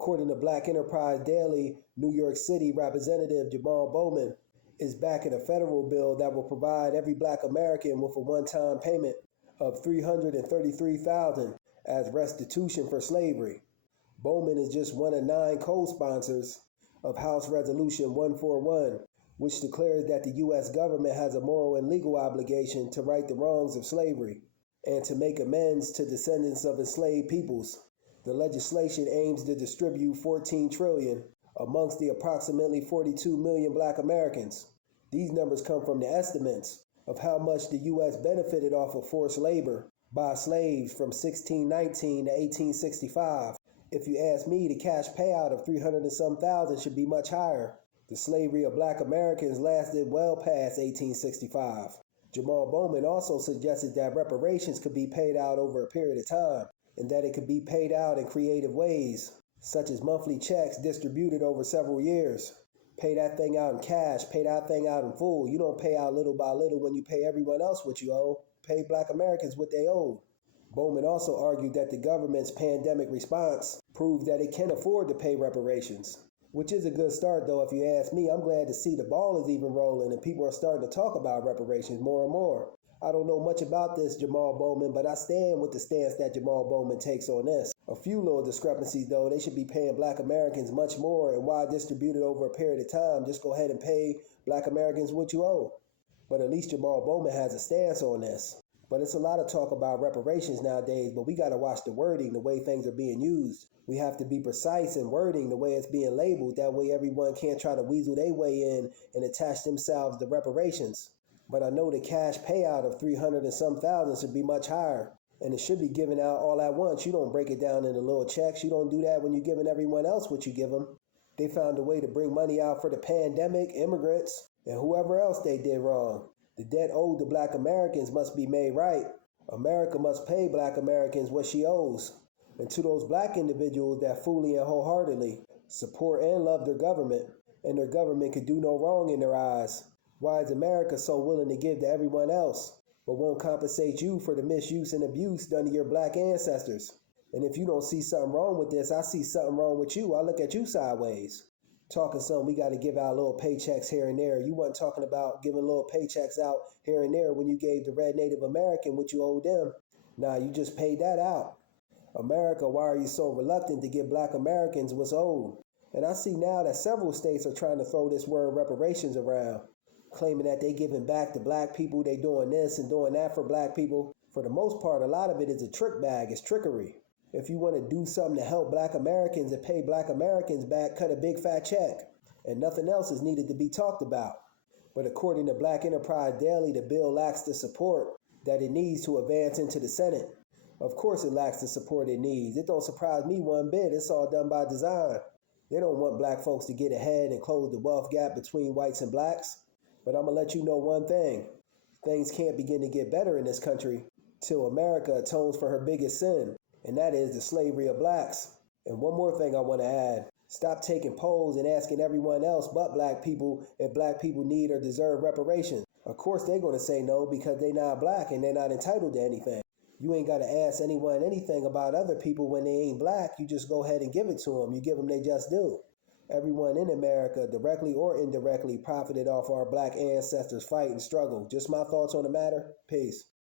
According to Black Enterprise Daily, New York City Representative Jamaal Bowman is backing a federal bill that will provide every Black American with a one-time payment of $333,000 as restitution for slavery. Bowman is just one of 9 co-sponsors of House Resolution 141, which declares that the U.S. government has a moral and legal obligation to right the wrongs of slavery and to make amends to descendants of enslaved peoples. The legislation aims to distribute $14 trillion amongst the approximately 42 million Black Americans. These numbers come from the estimates of how much the U.S. benefited off of forced labor by slaves from 1619 to 1865. If you ask me, the cash payout of 300 and some thousand should be much higher. The slavery of Black Americans lasted well past 1865. Jamaal Bowman also suggested that reparations could be paid out over a period of time, and that it could be paid out in creative ways, such as monthly checks distributed over several years. Pay that thing out in cash, pay that thing out in full. You don't pay out little by little when you pay everyone else what you owe. Pay Black Americans what they owe. Bowman also argued that the government's pandemic response proved that it can afford to pay reparations, which is a good start, though, if you ask me. I'm glad to see the ball is even rolling and people are starting to talk about reparations more and more. I don't know much about this, Jamaal Bowman, but I stand with the stance that Jamaal Bowman takes on this. A few little discrepancies, though. They should be paying Black Americans much more, and why distribute it over a period of time? Just go ahead and pay Black Americans what you owe. But at least Jamaal Bowman has a stance on this. But it's a lot of talk about reparations nowadays, but we got to watch the wording, the way things are being used. We have to be precise in wording the way it's being labeled. That way everyone can't try to weasel their way in and attach themselves to reparations. But I know the cash payout of 300 and some thousand should be much higher. And it should be given out all at once. You don't break it down into little checks. You don't do that when you're giving everyone else what you give them. They found a way to bring money out for the pandemic, immigrants, and whoever else they did wrong. The debt owed to Black Americans must be made right. America must pay Black Americans what she owes. And to those Black individuals that fully and wholeheartedly support and love their government, and their government could do no wrong in their eyes, why is America so willing to give to everyone else, but won't compensate you for the misuse and abuse done to your Black ancestors? And if you don't see something wrong with this, I see something wrong with you. I look at you sideways. Talking something, we got to give out little paychecks here and there. You weren't talking about giving little paychecks out here and there when you gave the red Native American what you owed them. Nah, you just paid that out. America, why are you so reluctant to give Black Americans what's owed? And I see now that several states are trying to throw this word reparations around, claiming that they giving back to Black people, they doing this and doing that for Black people. For the most part, a lot of it is a trick bag, it's trickery. If you want to do something to help Black Americans and pay Black Americans back, cut a big fat check. And nothing else is needed to be talked about. But according to Black Enterprise Daily, the bill lacks the support that it needs to advance into the Senate. Of course it lacks the support it needs. It don't surprise me one bit. It's all done by design. They don't want Black folks to get ahead and close the wealth gap between whites and Blacks. But I'm going to let you know one thing. Things can't begin to get better in this country till America atones for her biggest sin, and that is the slavery of Blacks. And one more thing I want to add. Stop taking polls and asking everyone else but Black people if Black people need or deserve reparations. Of course they're going to say no because they're not Black and they're not entitled to anything. You ain't got to ask anyone anything about other people when they ain't Black. You just go ahead and give it to them. You give them they just do. Everyone in America, directly or indirectly, profited off our Black ancestors' fight and struggle. Just my thoughts on the matter. Peace.